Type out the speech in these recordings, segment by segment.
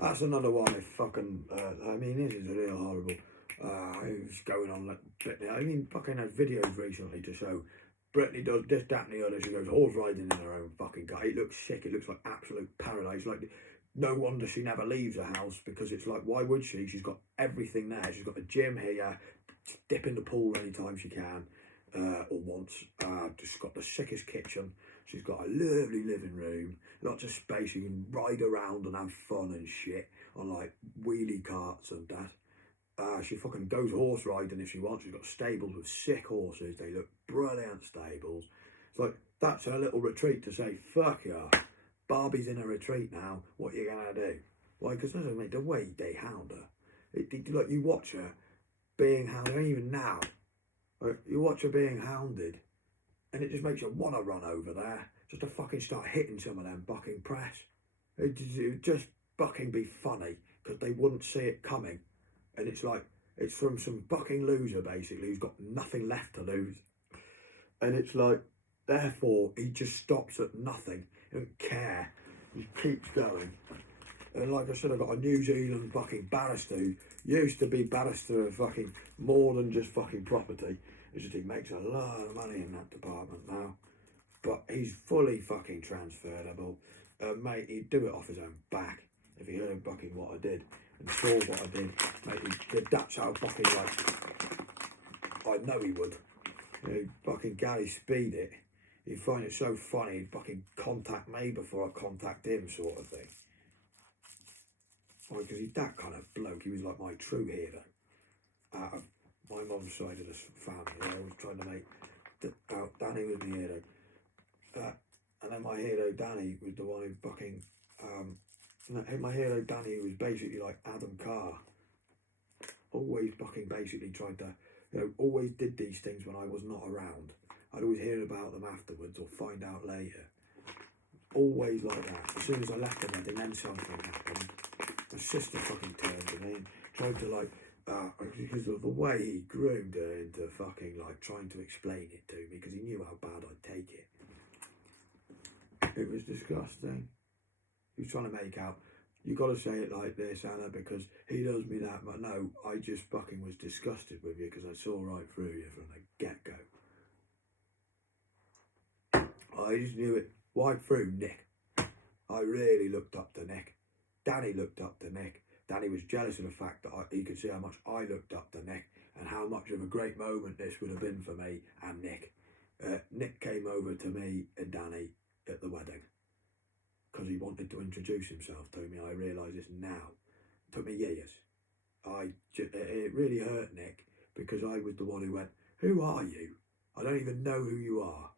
That's another one. If fucking, I mean, this is real horrible. It's going on like Brittany. I mean, fucking has videos recently to show Brittany does this, that, and the other. She goes horse riding in her own fucking car. It looks sick. It looks like absolute paradise. Like, no wonder she never leaves the house, because it's like, why would she? She's got everything there. She's got a gym here. Dip in the pool anytime she can, or wants. Just got the sickest kitchen. She's got a lovely living room, lots of space. You can ride around and have fun and shit on like wheelie carts and that. She fucking goes horse riding if she wants. She's got stables with sick horses. They look brilliant stables. It's like, that's her little retreat to say, fuck yeah, Barbie's in a retreat now. What are you gonna do? Why? Because the way they hound her. Like, you watch her being hounded, even now. You watch her being hounded, and it just makes you want to run over there just to fucking start hitting some of them bucking press. It just fucking be funny, because they wouldn't see it coming. And it's like, it's from some fucking loser, basically, who's got nothing left to lose. And it's like, therefore, he just stops at nothing. He doesn't care. He keeps going. And like I said, I've got a New Zealand fucking barrister who used to be barrister of fucking more than just fucking property. It's just he makes a lot of money in that department now. But he's fully fucking transferable. Mate, he'd do it off his own back if he heard fucking what I did and saw what I did. Mate, that's how fucking, like, I know he would. You know, fucking Gary Speed it. He'd find it so funny, he'd fucking contact me before I contact him, sort of thing. Because he's that kind of bloke. He was like my true hero. Out of my mum's side of the family, I was trying to make Danny was the hero. And then my hero Danny was the one who fucking my hero Danny was basically like Adam Carr. Always fucking basically tried to, always did these things when I was not around. I'd always hear about them afterwards or find out later. Always like that. As soon as I left the wedding, then something happened. My sister fucking turned to me and tried to, like, because of the way he groomed her into fucking like trying to explain it to me, because he knew how bad I'd take it. It was disgusting. He was trying to make out, you got to say it like this, Anna, because he does me that. But no, I just fucking was disgusted with you because I saw right through you from the get-go. I just knew it right through Nick. I really looked up to Nick. Danny looked up to Nick. Danny was jealous of the fact that he could see how much I looked up to Nick and how much of a great moment this would have been for me and Nick. Nick came over to me and Danny at the wedding because he wanted to introduce himself to me. I realise this now. It took me years. It really hurt Nick because I was the one who went, "Who are you? I don't even know who you are."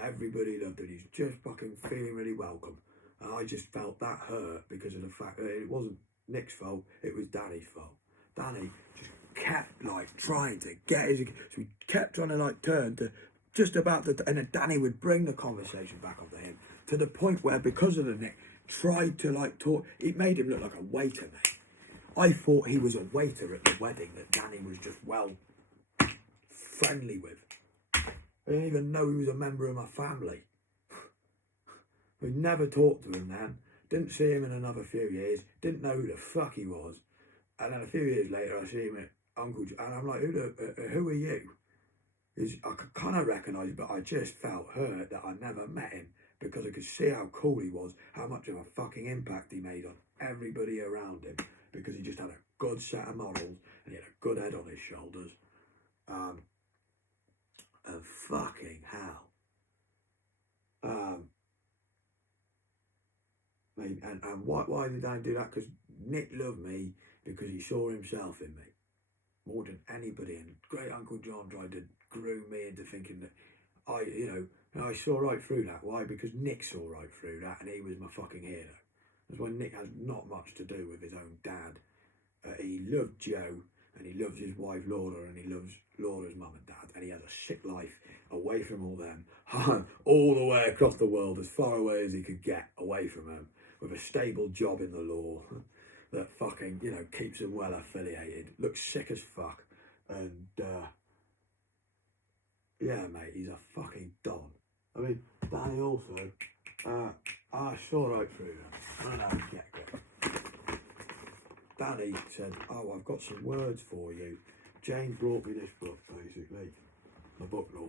Everybody loved it. He's just fucking feeling really welcome. And I just felt that hurt because of the fact that it wasn't Nick's fault, it was Danny's fault. Danny just kept like trying to get his, so he kept trying to like turn to just about the, and then Danny would bring the conversation back onto him to the point where, because of the Nick, tried to like talk, it made him look like a waiter, mate. I thought he was a waiter at the wedding that Danny was just well friendly with. I didn't even know he was a member of my family. We never talked to him then. Didn't see him in another few years. Didn't know who the fuck he was. And then a few years later, I see him at Uncle John, and I'm like, who are you? I could kind of recognise him, but I just felt hurt that I never met him because I could see how cool he was, how much of a fucking impact he made on everybody around him, because he just had a good set of morals and he had a good head on his shoulders. And fucking hell. And why did I do that? Because Nick loved me because he saw himself in me more than anybody. And great Uncle John tried to groom me into thinking that I saw right through that. Why? Because Nick saw right through that, and he was my fucking hero. That's why Nick has not much to do with his own dad. He loved Joe, and he loves his wife Laura, and he loves Laura's mum and dad, and he has a sick life away from all them, all the way across the world, as far away as he could get away from them, with a stable job in the law that fucking, keeps him well affiliated, looks sick as fuck, and yeah, mate, he's a fucking don. I mean, Danny also, I saw right through that. I don't know how to get good. Danny said, oh, I've got some words for you. Jane brought me this book, basically, the book law.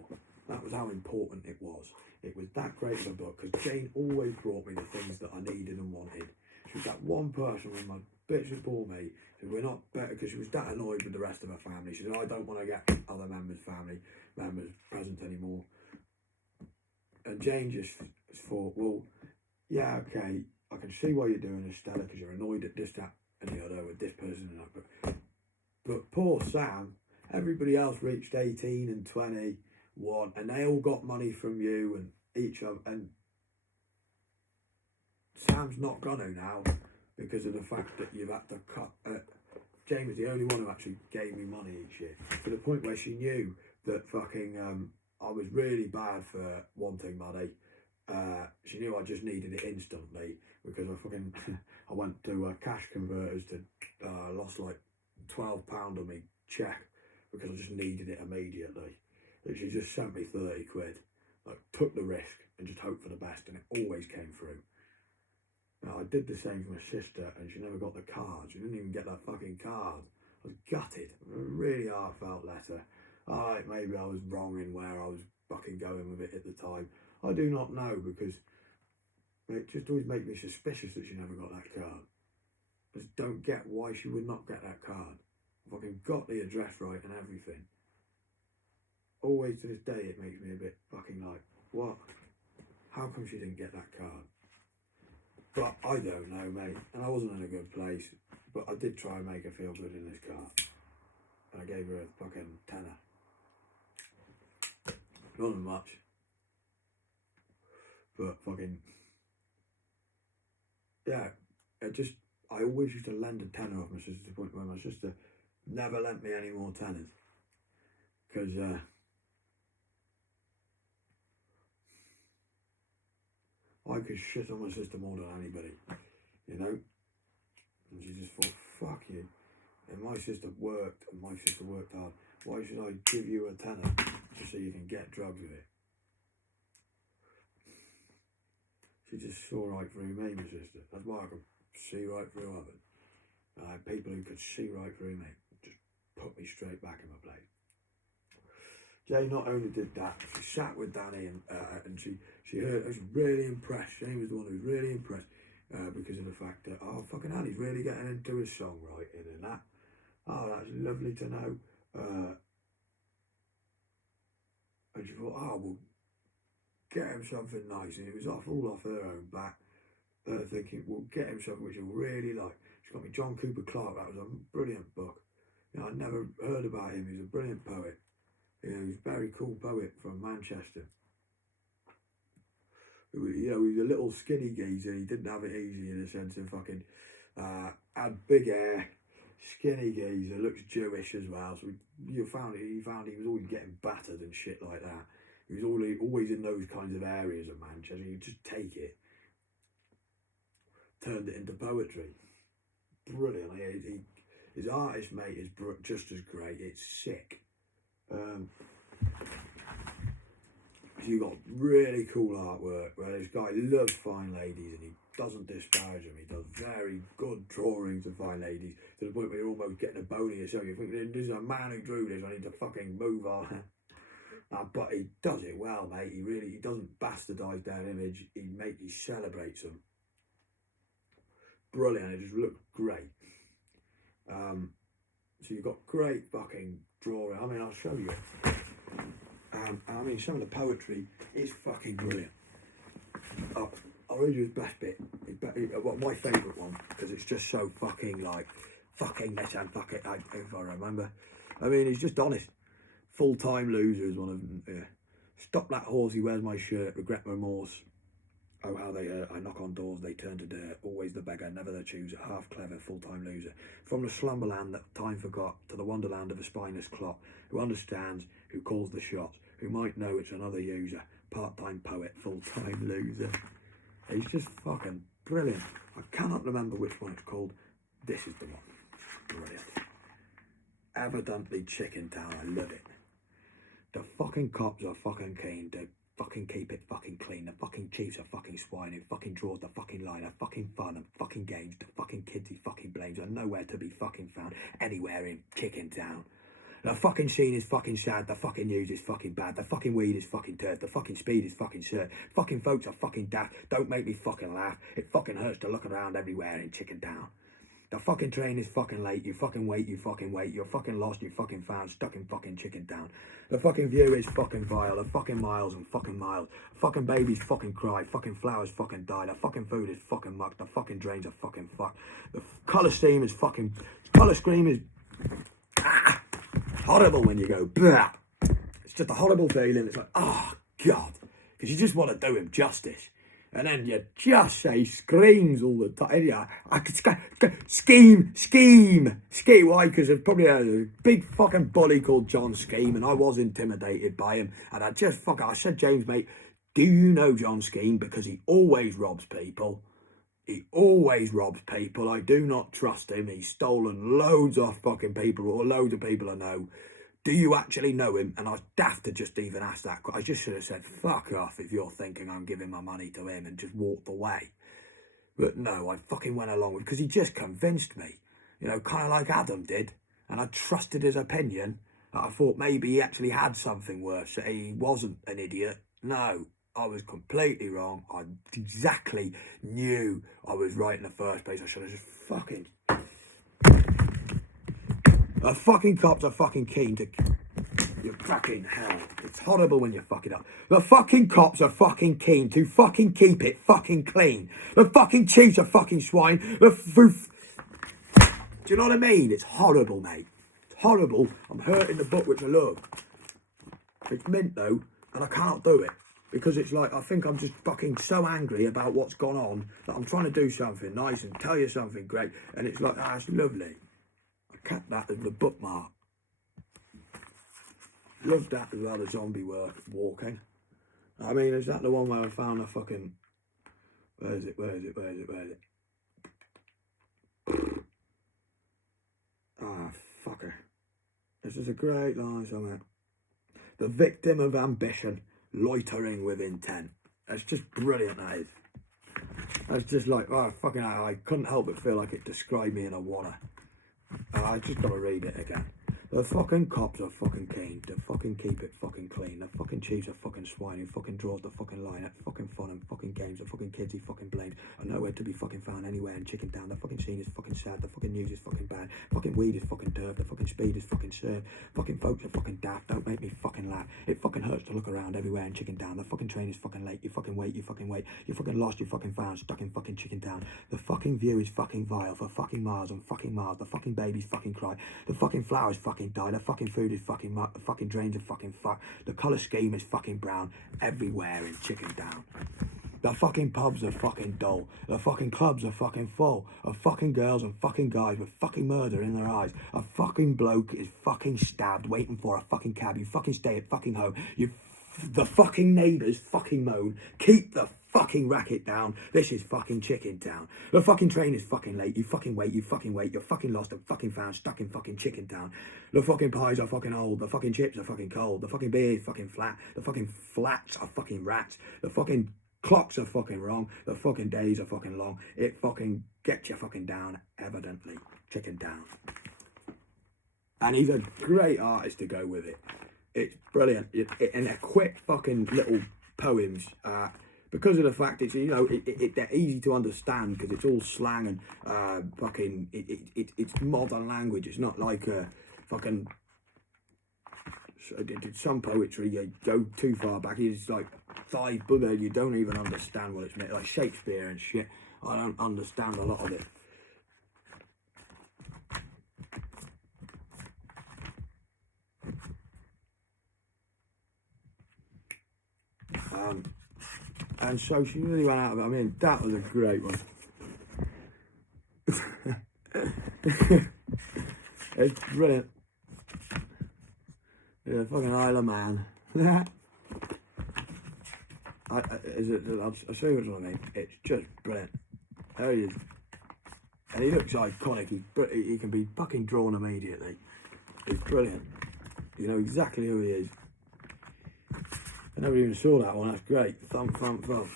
That was how important it was. It was that great of a book, because Jane always brought me the things that I needed and wanted. She was that one person when my bitch was poor mate, said, we're not better, because she was that annoyed with the rest of her family. She said, I don't want to get other family members present anymore. And Jane just thought, well, yeah, okay, I can see why you're doing this, Stella, because you're annoyed at this, that, and the other with this person and that. But poor Sam, everybody else reached 18 and 21, and they all got money from you and each other, and Sam's not gonna now because of the fact that you've had to cut. Jane was the only one who actually gave me money each year, to the point where she knew that fucking I was really bad for wanting money. She knew I just needed it instantly, because I went to cash converters to lost like £12 on me check because I just needed it immediately. And she just sent me 30 quid, like took the risk and just hoped for the best, and it always came through. Now, I did the same for my sister, and she never got the card. She didn't even get that fucking card. I was gutted. A really heartfelt letter. Alright, maybe I was wrong in where I was fucking going with it at the time. I do not know, because it just always made me suspicious that she never got that card. I just don't get why she would not get that card. I fucking got the address right and everything. Always to this day it makes me a bit fucking like, what? How come she didn't get that card? But I don't know, mate. And I wasn't in a good place. But I did try and make her feel good in this car. And I gave her a fucking tenner. Not much. But fucking... yeah, I always used to lend a tenner off my sister, to the point where my sister never lent me any more tenners. Because, I could shit on my sister more than anybody, you know? And she just thought, fuck you. And my sister worked hard. Why should I give you a tenner just so you can get drugs with it? She just saw right through me, my sister. That's why I could see right through others. I had people who could see right through me. Just put me straight back in my place. Jane not only did that, she sat with Danny and she heard, I was really impressed. Jane was the one who was really impressed because of the fact that, oh, fucking Annie's really getting into his songwriting and that. Oh, that's lovely to know. And she thought, oh, we'll get him something nice. And it was all off her own back, thinking, we'll get him something which he'll really like. She got me John Cooper Clarke. That was a brilliant book. You know, I'd never heard about him. He's a brilliant poet. You know, he's a very cool poet from Manchester. You know, he was a little skinny geezer. He didn't have it easy in the sense of fucking, had big hair, skinny geezer, looks Jewish as well. So he found he was always getting battered and shit like that. He was always in those kinds of areas of Manchester. He'd just take it, turned it into poetry. Brilliant. His artist, mate, is just as great. It's sick. So you got really cool artwork where this guy loves fine ladies and he doesn't disparage them. He does very good drawings of fine ladies to the point where you're almost getting a bone in yourself. You think, this is a man who drew this, I need to fucking move on. But he does it well, mate. He doesn't bastardise their image. He celebrates them. Brilliant. It just looks great. So you've got great fucking drawing. I mean, I'll show you it. I mean, some of the poetry is fucking brilliant. I'll read you his best bit. My favourite one, because it's just so fucking like, fucking this and fuck it, if I remember. I mean, he's just honest. Full-time loser is one of them. Yeah. Stop that horse, he wears my shirt, regret remorse. Oh, how they hurt. I knock on doors, they turn to dirt. Always the beggar, never the chooser. Half clever, full-time loser. From the slumberland that time forgot to the wonderland of a spineless clot, who understands, who calls the shots, who might know it's another user. Part-time poet, full-time loser. He's just fucking brilliant. I cannot remember which one it's called. This is the one. Brilliant. Evidently Chicken Town, I love it. The fucking cops are fucking keen to fucking keep it fucking clean. The fucking Chiefs are fucking swine who fucking draws the fucking line. The fucking fun and fucking games. The fucking kids he fucking blames are nowhere to be fucking found anywhere in Chicken Town. The fucking scene is fucking sad. The fucking news is fucking bad. The fucking weed is fucking turd. The fucking speed is fucking shirt. Fucking folks are fucking daft. Don't make me fucking laugh. It fucking hurts to look around everywhere in Chicken Town. The fucking train is fucking late. You fucking wait. You fucking wait. You're fucking lost. You fucking found. Stuck in fucking Chicken Town. The fucking view is fucking vile. The fucking miles and fucking miles. Fucking babies fucking cry. Fucking flowers fucking die. The fucking food is fucking mucked. The fucking drains are fucking fucked. The colour scheme is fucking. Colour scheme is. Horrible when you go, blah. It's just a horrible feeling. It's like, oh, God. Because you just want to do him justice. And then you just say screams all the time. Yeah, I could scheme. Why? Because there's probably a big fucking bully called John Scheme, and I was intimidated by him. And I said, James, mate, do you know John Scheme? Because he always robs people. He always robs people. I do not trust him. He's stolen loads of fucking people, or loads of people I know. Do you actually know him? And I was daft to just even ask that. I just should have said, fuck off if you're thinking I'm giving my money to him, and just walked away. But no, I fucking went along with it because he just convinced me. You know, kind of like Adam did. And I trusted his opinion. I thought maybe he actually had something worse. That he wasn't an idiot. No. I was completely wrong. I exactly knew I was right in the first place. I should have just fucking... The fucking cops are fucking keen to... You fucking hell. It's horrible when you fuck it up. The fucking cops are fucking keen to fucking keep it fucking clean. The fucking Chiefs are fucking swine. Do you know what I mean? It's horrible, mate. It's horrible. I'm hurting the butt, which I love. It's mint, though, and I can't do it. Because it's like, I think I'm just fucking so angry about what's gone on that I'm trying to do something nice and tell you something great. And it's like, it's lovely. I kept that as the bookmark. Love that as well, the zombie walking. I mean, is that the one where I found a fucking... Where is it? Ah, fucker. This is a great line, somewhere. The victim of ambition. Loitering with intent. That's just brilliant, that is. That's just like, oh, fucking hell, I couldn't help but feel like it described me in a wanna. I just gotta read it again. The fucking cops are fucking keen to fucking keep it fucking clean. The fucking Chiefs are fucking swine who fucking draws the fucking line at fucking fun and fucking games. The fucking kids he fucking blames are nowhere to be fucking found anywhere in Chicken Town. The fucking scene is fucking sad. The fucking news is fucking bad. Fucking weed is fucking turf. The fucking speed is fucking served. Fucking folks are fucking daft. Don't make me fucking laugh. It fucking hurts to look around everywhere in Chicken Town. The fucking train is fucking late. You fucking wait. You fucking wait. You fucking lost. You fucking found. Stuck in fucking Chicken Town. The fucking view is fucking vile for fucking miles and fucking miles. The fucking babies fucking cry. The fucking flowers fucking die. The fucking food is fucking muck. The fucking drains are fucking fucked. The colour scheme is fucking brown everywhere in Chicken Town. The fucking pubs are fucking dull. The fucking clubs are fucking full of fucking girls and fucking guys with fucking murder in their eyes. A fucking bloke is fucking stabbed waiting for a fucking cab. You fucking stay at fucking home. The fucking neighbours fucking moan. Keep the fucking racket down. This is fucking Chicken Town. The fucking train is fucking late. You fucking wait. You fucking wait. You're fucking lost and fucking found. Stuck in fucking Chicken Town. The fucking pies are fucking old. The fucking chips are fucking cold. The fucking beer is fucking flat. The fucking flats are fucking rats. The fucking clocks are fucking wrong. The fucking days are fucking long. It fucking gets you fucking down, evidently. Chicken Town. And he's a great artist to go with it. It's brilliant. And they're quick fucking little poems. Because of the fact it's, you know, they're easy to understand because it's all slang and fucking, it's modern language. It's not like fucking, some poetry, you go too far back, it's like 5 bugger, you don't even understand what it's meant, like Shakespeare and shit. I don't understand a lot of it. And so she really went out of it. I mean, that was a great one. It's brilliant. Yeah, fucking Isle of Man. I'll show you what I mean. It's just brilliant. There he is. And he looks iconic. He can be fucking drawn immediately. He's brilliant. You know exactly who he is. And never even saw that one. That's great. Thump, thump, thump.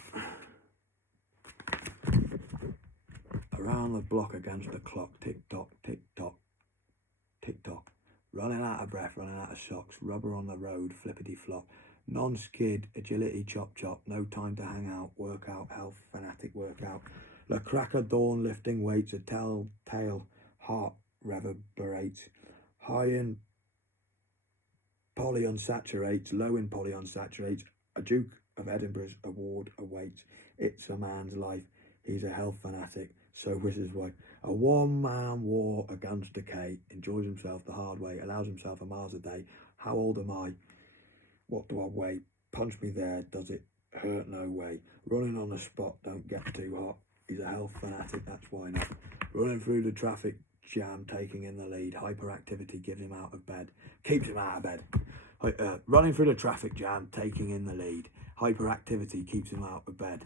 Around the block against the clock. Tick tock, tick tock, tick tock. Running out of breath, running out of socks. Rubber on the road, flippity flop. Non-skid, agility, chop chop. No time to hang out. Workout, health, fanatic workout. The crack of dawn, lifting weights. A telltale heart reverberates. High in polyunsaturates, low in polyunsaturates. A Duke of Edinburgh's award awaits. It's a man's life. He's a health fanatic. So was his wife. A one-man war against decay. Enjoys himself the hard way. Allows himself a miles a day. How old am I? What do I weigh? Punch me there. Does it hurt? No way. Running on the spot. Don't get too hot. He's a health fanatic. That's why not. Running through the traffic jam, taking in the lead. Hyperactivity gives him out of bed. Keeps him out of bed. Running through the traffic jam, taking in the lead. Hyperactivity keeps him out of bed.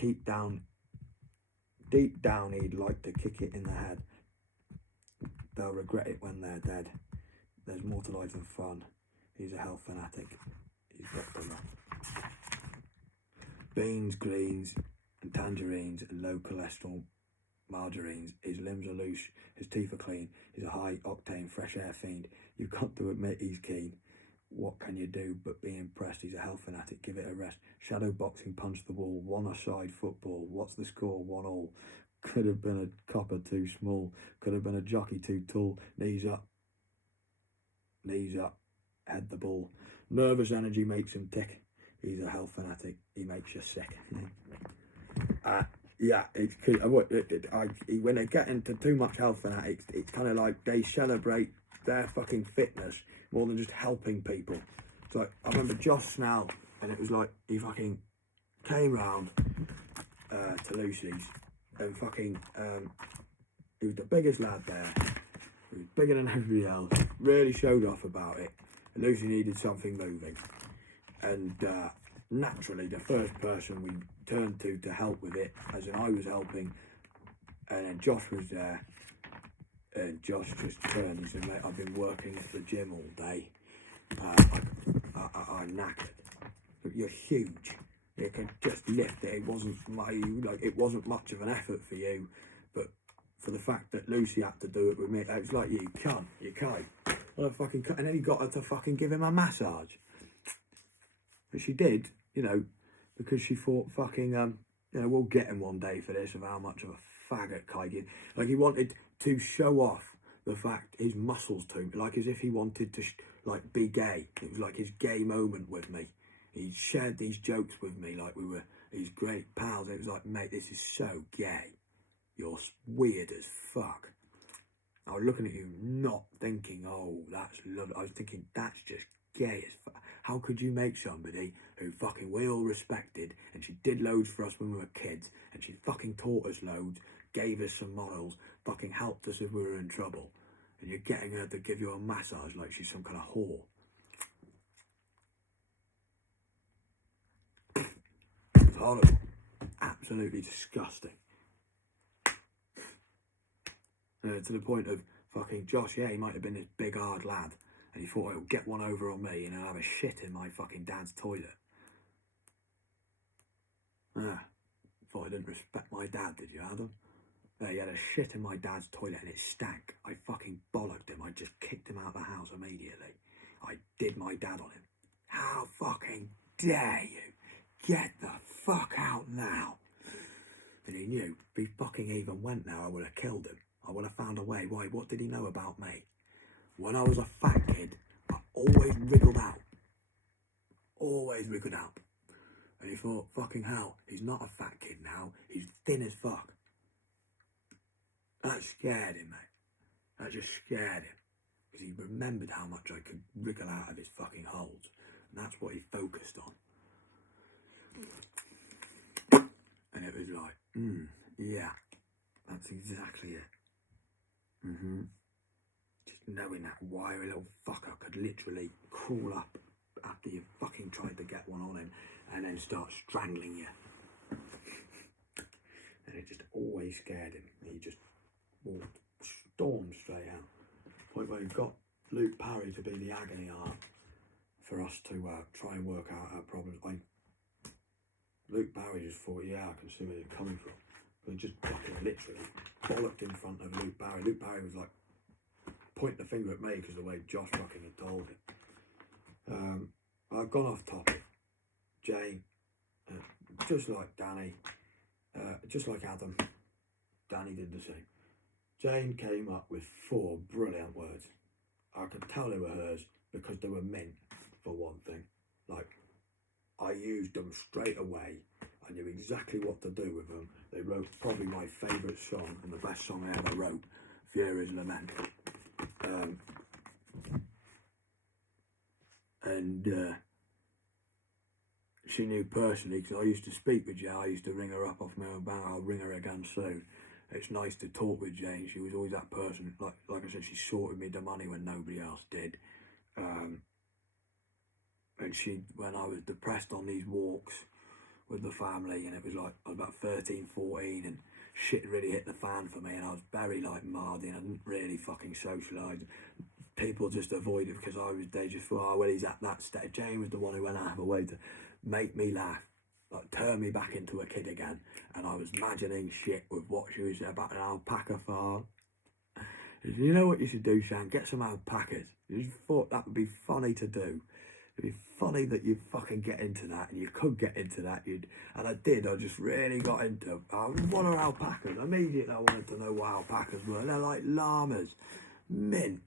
Deep down, he'd like to kick it in the head. They'll regret it when they're dead. There's more to life than fun. He's a health fanatic. He's got them. Beans, greens, and tangerines, and low cholesterol margarines. His limbs are loose, his teeth are clean. He's a high octane, fresh air fiend. You've got to admit he's keen. What can you do but be impressed? He's a health fanatic. Give it a rest. Shadow boxing, punch the wall. One-a-side football. What's the score? 1-1. Could have been a copper too small. Could have been a jockey too tall. Knees up. Knees up. Head the ball. Nervous energy makes him tick. He's a health fanatic. He makes you sick. Yeah, when they get into too much health fanatics, it's kind of like they celebrate their fucking fitness more than just helping people. It's like, I remember Josh Snell, and it was like, he fucking came round to Lucy's, and fucking, he was the biggest lad there. He was bigger than everybody else, really showed off about it, and Lucy needed something moving. And naturally, the first person we turned to help with it, as in I was helping, and then Josh was there. And Josh just turned and said, mate, I've been working at the gym all day. I'm knackered. But you're huge. You can just lift it. It wasn't much of an effort for you, but for the fact that Lucy had to do it with me, it's like, you can't. Well, and then he got her to fucking give him a massage. But she did, because she thought fucking, we'll get him one day for this, of how much of a faggot Kai. Like, he wanted to show off the fact his muscles to him, like as if he wanted to be gay. It was like his gay moment with me. He shared these jokes with me like we were these great pals. It was like, mate, this is so gay. You're weird as fuck. I was looking at you, not thinking, oh, that's lovely. I was thinking, that's just gay as fuck. How could you make somebody who fucking we all respected, and she did loads for us when we were kids, and she fucking taught us loads, gave us some morals, fucking helped us if we were in trouble, and you're getting her to give you a massage like she's some kind of whore. It's horrible. Absolutely disgusting. To the point of fucking Josh, yeah, he might have been this big hard lad, and he thought, he'll get one over on me and I'll have a shit in my fucking dad's toilet. Thought I didn't respect my dad, did you, Adam? He had a shit in my dad's toilet and it stank. I fucking bollocked him. I just kicked him out of the house immediately. I did my dad on him. How fucking dare you? Get the fuck out now. And he knew, if he fucking even went now, I would have killed him. I would have found a way. Why? What did he know about me? When I was a fat kid, I always wriggled out. Always wriggled out. And he thought, fucking hell, he's not a fat kid now. He's thin as fuck. That scared him, mate. That just scared him. Because he remembered how much I could wriggle out of his fucking holes. And that's what he focused on. And it was like, yeah, that's exactly it. Just knowing that wiry little fucker could literally crawl up after you fucking tried to get one on him and then start strangling you. And it just always scared him. He just stormed straight out. Point where he got Luke Parry to be the agony aunt for us to try and work out our problems. Like, Luke Barry just thought, yeah, I can see where they're coming from. But just fucking literally bollocked in front of Luke Barry. Luke Barry was like pointing the finger at me because the way Josh fucking had told him. I've gone off topic. Jane, just like Danny, just like Adam, Danny did the same. Jane came up with 4 brilliant words. I could tell they were hers because they were mint, for one thing. Like, I used them straight away. I knew exactly what to do with them. They wrote probably my favourite song and the best song I ever wrote, Fury's Lament. She knew personally, because I used to speak with Jane. I used to ring her up off my own bank. I'll ring her again soon. It's nice to talk with Jane. She was always that person. Like I said, she sorted me the money when nobody else did. And when I was depressed on these walks with the family, and it was like, I was about 13, 14, and shit really hit the fan for me, and I was very like Mardy, and I didn't really fucking socialise. People just avoided because they just thought, oh, well, he's at that stage. Jane was the one who went out of her way to make me laugh, like turn me back into a kid again. And I was imagining shit with what she was about an alpaca farm. You know what you should do, Shan? Get some alpacas. You just thought that would be funny to do. It'd be funny that you'd fucking get into that, and you could get into that. And I did. I just really got into. What are alpacas? Immediately, I wanted to know what alpacas were. They're like llamas, mint.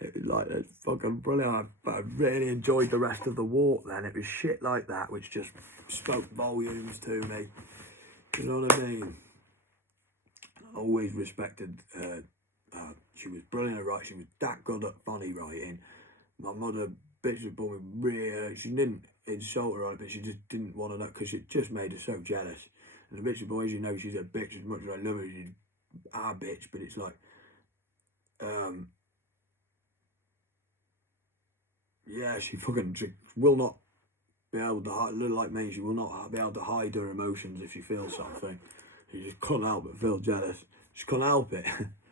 It was like, that's fucking brilliant. I really enjoyed the rest of the walk then. It was shit like that which just spoke volumes to me. You know what I mean? I always respected her. She was brilliant at writing. She was that good at funny writing. My mother bitched about me really. She didn't insult her, but she just didn't want to know because it just made her so jealous. And the bitch boys, you know, she's a bitch as much as I love her. She's our bitch, but it's like, yeah, she fucking will not be able to hide, little like me, she will not be able to hide her emotions if she feels something. She just couldn't help but feel jealous. She couldn't help it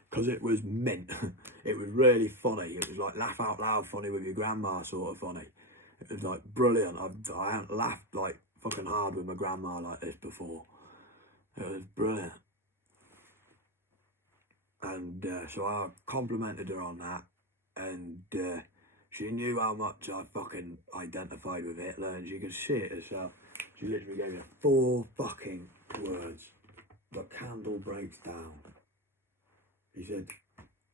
because it was mint. It was really funny. It was like laugh out loud funny with your grandma sort of funny. It was like brilliant. I haven't laughed like fucking hard with my grandma like this before. It was brilliant. And so I complimented her on that, and she knew how much I fucking identified with Hitler, and she could see it herself. She literally gave me 4 fucking words. The candle breaks down. He said,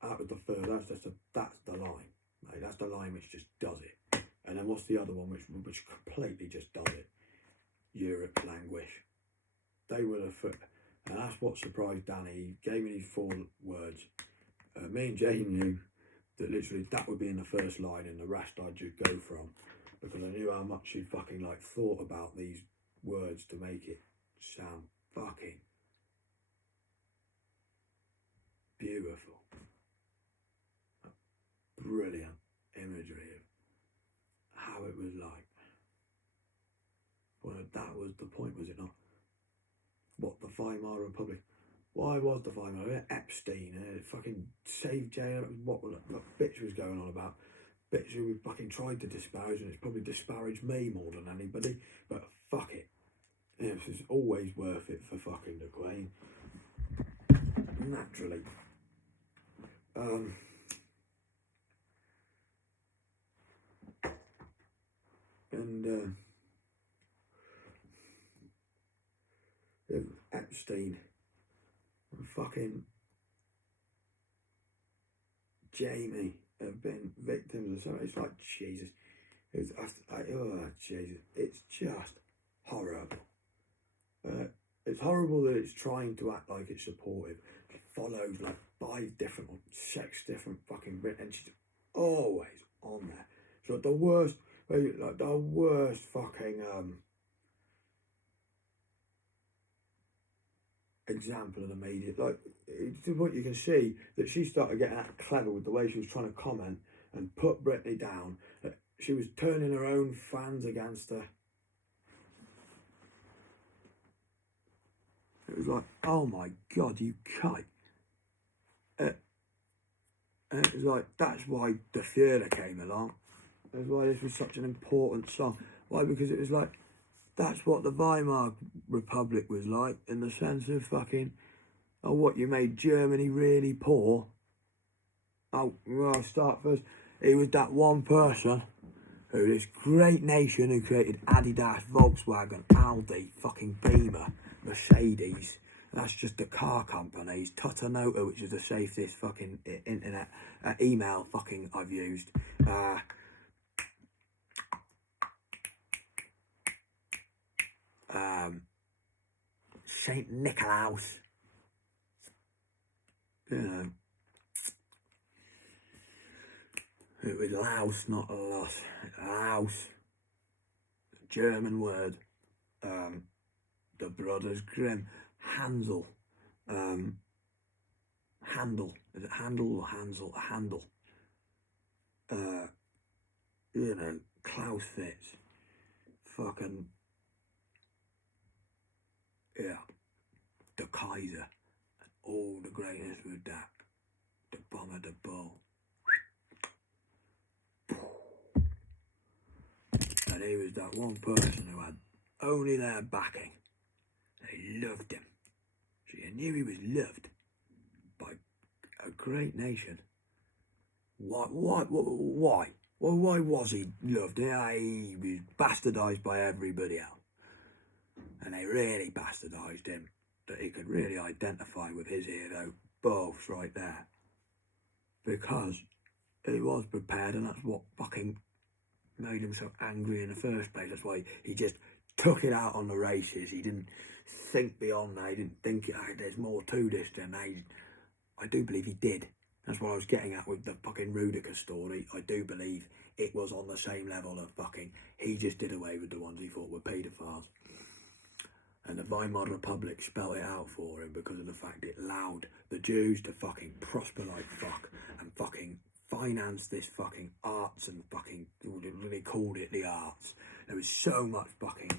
out of the 3rd, that's the line. Mate, that's the line which just does it. And then what's the other one which completely just does it? Europe languish. They were the foot. And that's what surprised Danny. He gave me these 4 words. Me and Jane knew that literally that would be in the first line, and the rest I'd just go from, because I knew how much she fucking like thought about these words to make it sound fucking beautiful. Brilliant imagery of how it was like. Well, that was the point, was it not? What, the Weimar Republic? Why was the Weimar? Epstein, fucking saved jail. What bitch was going on about? Bitch who we fucking tried to disparage, and it's probably disparaged me more than anybody. But fuck it. Yeah, it's always worth it for fucking the Queen. Naturally. Epstein, fucking Jamie have been victims of something. It's like, Jesus. Oh, Jesus. It's just horrible. It's horrible that it's trying to act like it's supportive. It follows like 5 different or 6 different fucking bits, and she's always on there. It's like the worst fucking example of the media. Like, to the point you can see that she started getting that clever with the way she was trying to comment and put Britney down. She was turning her own fans against her. It was like, oh my God, you kite. And it was like, that's why the Fuhrer came along. That's why this was such an important song. Why? Because it was like, that's what the Weimar Republic was like, in the sense of fucking, oh, what, you made Germany really poor? Oh, well, I'll start first. It was that one person who, this great nation who created Adidas, Volkswagen, Aldi, fucking Beamer, Mercedes. That's just the car companies. Tutanota, which is the safest fucking internet email fucking I've used. Saint Nicolaus. You know. It was Laos, not a loss. Laos. German word. The Brothers Grimm. Hansel. Handel. Is it Handel or Hansel? Handel. You know, Clausewitz. Fucking. Yeah. The Kaiser. All the greatest with that. The Bomber, the Bull. And he was that one person who had only their backing. They loved him. So you knew he was loved by a great nation. Why? Well, why was he loved? He was bastardised by everybody else. And they really bastardised him, that he could really identify with his hero, both right there. Because he was prepared, and that's what fucking made him so angry in the first place. That's why he just took it out on the races. He didn't think beyond that. He didn't think, there's more to this than I do believe he did. That's what I was getting at with the fucking Rudiker story. I do believe it was on the same level of fucking, he just did away with the ones he thought were paedophiles. And the Weimar Republic spelled it out for him because of the fact it allowed the Jews to fucking prosper like fuck and fucking finance this fucking arts and fucking, they called it the arts. There was so much fucking,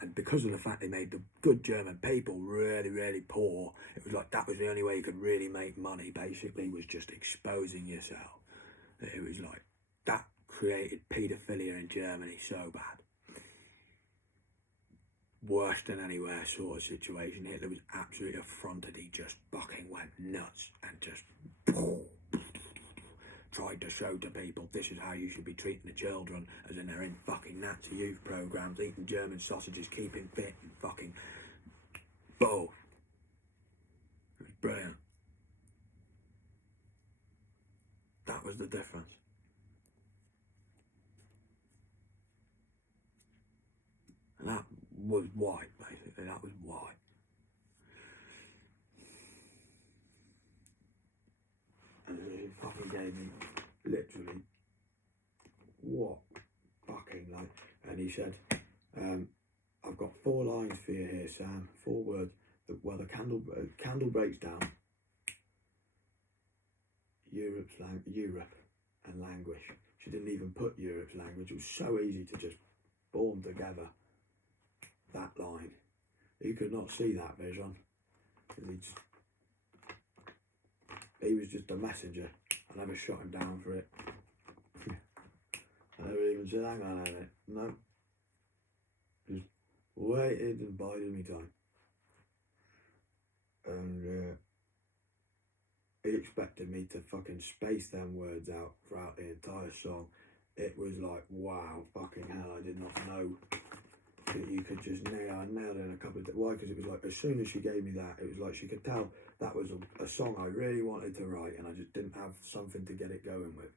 and because of the fact they made the good German people really, really poor, it was like that was the only way you could really make money, basically, was just exposing yourself. It was like, that created paedophilia in Germany so bad. Worse than anywhere sort of situation. Hitler was absolutely affronted. He just fucking went nuts and just tried to show to people this is how you should be treating the children, as in they're in fucking Nazi youth programs, eating German sausages, keeping fit and fucking both. It was brilliant. That was the difference. And that was why, basically, that was why. And he fucking gave me, literally, what fucking like, and he said, I've got 4 lines for you here, Sam, 4 words. Well, the candle breaks down. Europe and languish. She didn't even put Europe's language. It was so easy to just form together that line. You could not see that vision. He was just a messenger. I never shot him down for it. I never even said, hang on a minute. No. Just waited and bided me time. And he expected me to fucking space them words out throughout the entire song. It was like, wow, fucking hell, I did not know that you could just nail it in a couple of days. Why? Because it was like, as soon as she gave me that, it was like she could tell that was a song I really wanted to write, and I just didn't have something to get it going with.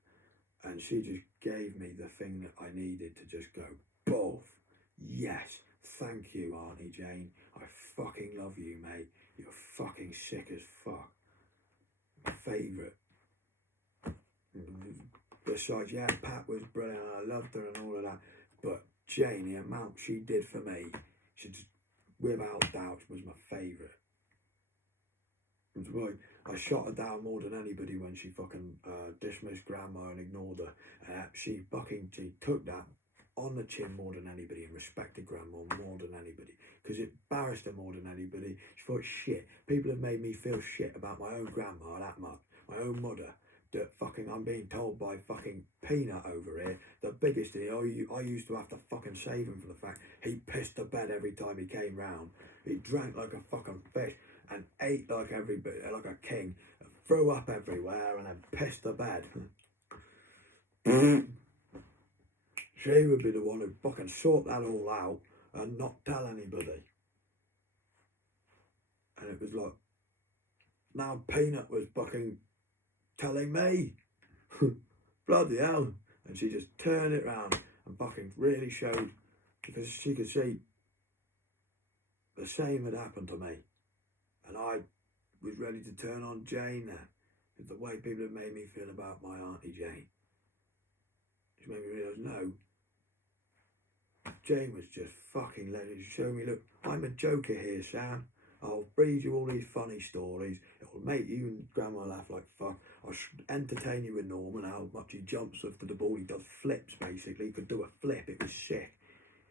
And she just gave me the thing that I needed to just go, both. Yes, thank you, Auntie Jane. I fucking love you, mate. You're fucking sick as fuck. My favourite. Besides, yeah, Pat was brilliant, I loved her and all of that, but Jane, the amount she did for me, she just, without doubt, was my favourite. It was like, I shot her down more than anybody when she fucking dismissed Grandma and ignored her. She took that on the chin more than anybody and respected Grandma more than anybody, because it embarrassed her more than anybody. She thought, shit, people have made me feel shit about my own grandma that much, my own mother, that fucking I'm being told by fucking Peanut over here, the biggest here, I used to have to fucking save him for the fact he pissed the bed every time he came round. He drank like a fucking fish and ate like like a king, threw up everywhere and then pissed the bed. She would be the one who fucking sort that all out and not tell anybody. And it was like, now Peanut was fucking telling me. Bloody hell. And she just turned it round and fucking really showed, because she could see the same had happened to me. And I was ready to turn on Jane then. The way people had made me feel about my Auntie Jane. She made me realise, no, Jane was just fucking legend. She showed me, look, I'm a joker here, Sam. I'll read you all these funny stories. It'll make you and Grandma laugh like fuck. I'll entertain you with Norman, how much he jumps off the ball. He does flips, basically. He could do a flip. It was sick.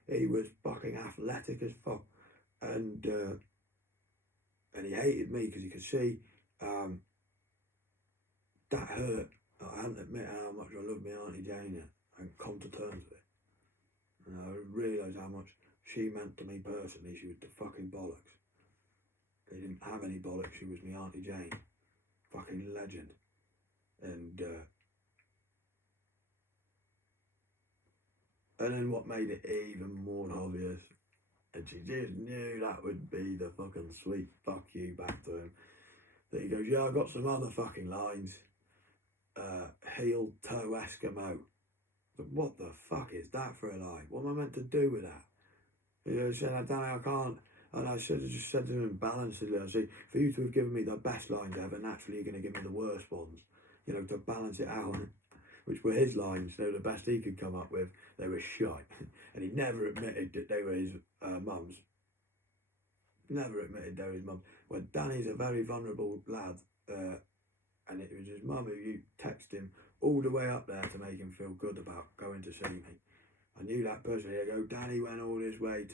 He was fucking athletic as fuck. And he hated me because he could see that hurt. I hadn't admitted how much I loved my Auntie Jane yet. I hadn't come to terms with it. And I realised how much she meant to me personally. She was the fucking bollocks. They didn't have any bollocks. She was my Auntie Jane. Fucking legend. And then what made it even more obvious, and she just knew that would be the fucking sweet fuck you back to him, that he goes, yeah, I've got some other fucking lines. Heel toe Eskimo. But what the fuck is that for a line? What am I meant to do with that? He said, Danny, I can't. And I just said to him balancedly, I said, for you to have given me the best lines ever, naturally you're going to give me the worst ones. You know, to balance it out. Which were his lines, they were the best he could come up with. They were shite. And he never admitted that they were his mum's. Never admitted they were his mum. Well, Danny's a very vulnerable lad. And it was his mum who you text him all the way up there to make him feel good about going to see me. I knew that personally. I go, Danny went all this way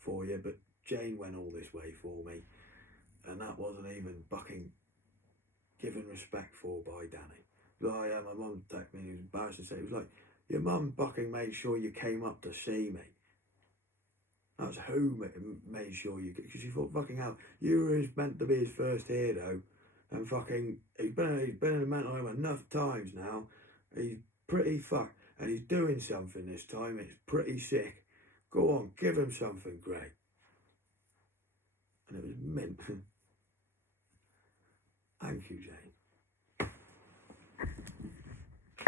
for you, but Jane went all this way for me. And that wasn't even fucking given respect for by Danny. Like, my mum texted me, he was embarrassed to say, it was like, your mum fucking made sure you came up to see me. That's who made sure you, because she thought, fucking hell, you were meant to be his first hero, and fucking, he's been in a mental home enough times now, he's pretty fucked, and he's doing something this time, it's pretty sick. Go on, give him something great. And it was mint. Thank you, Jane.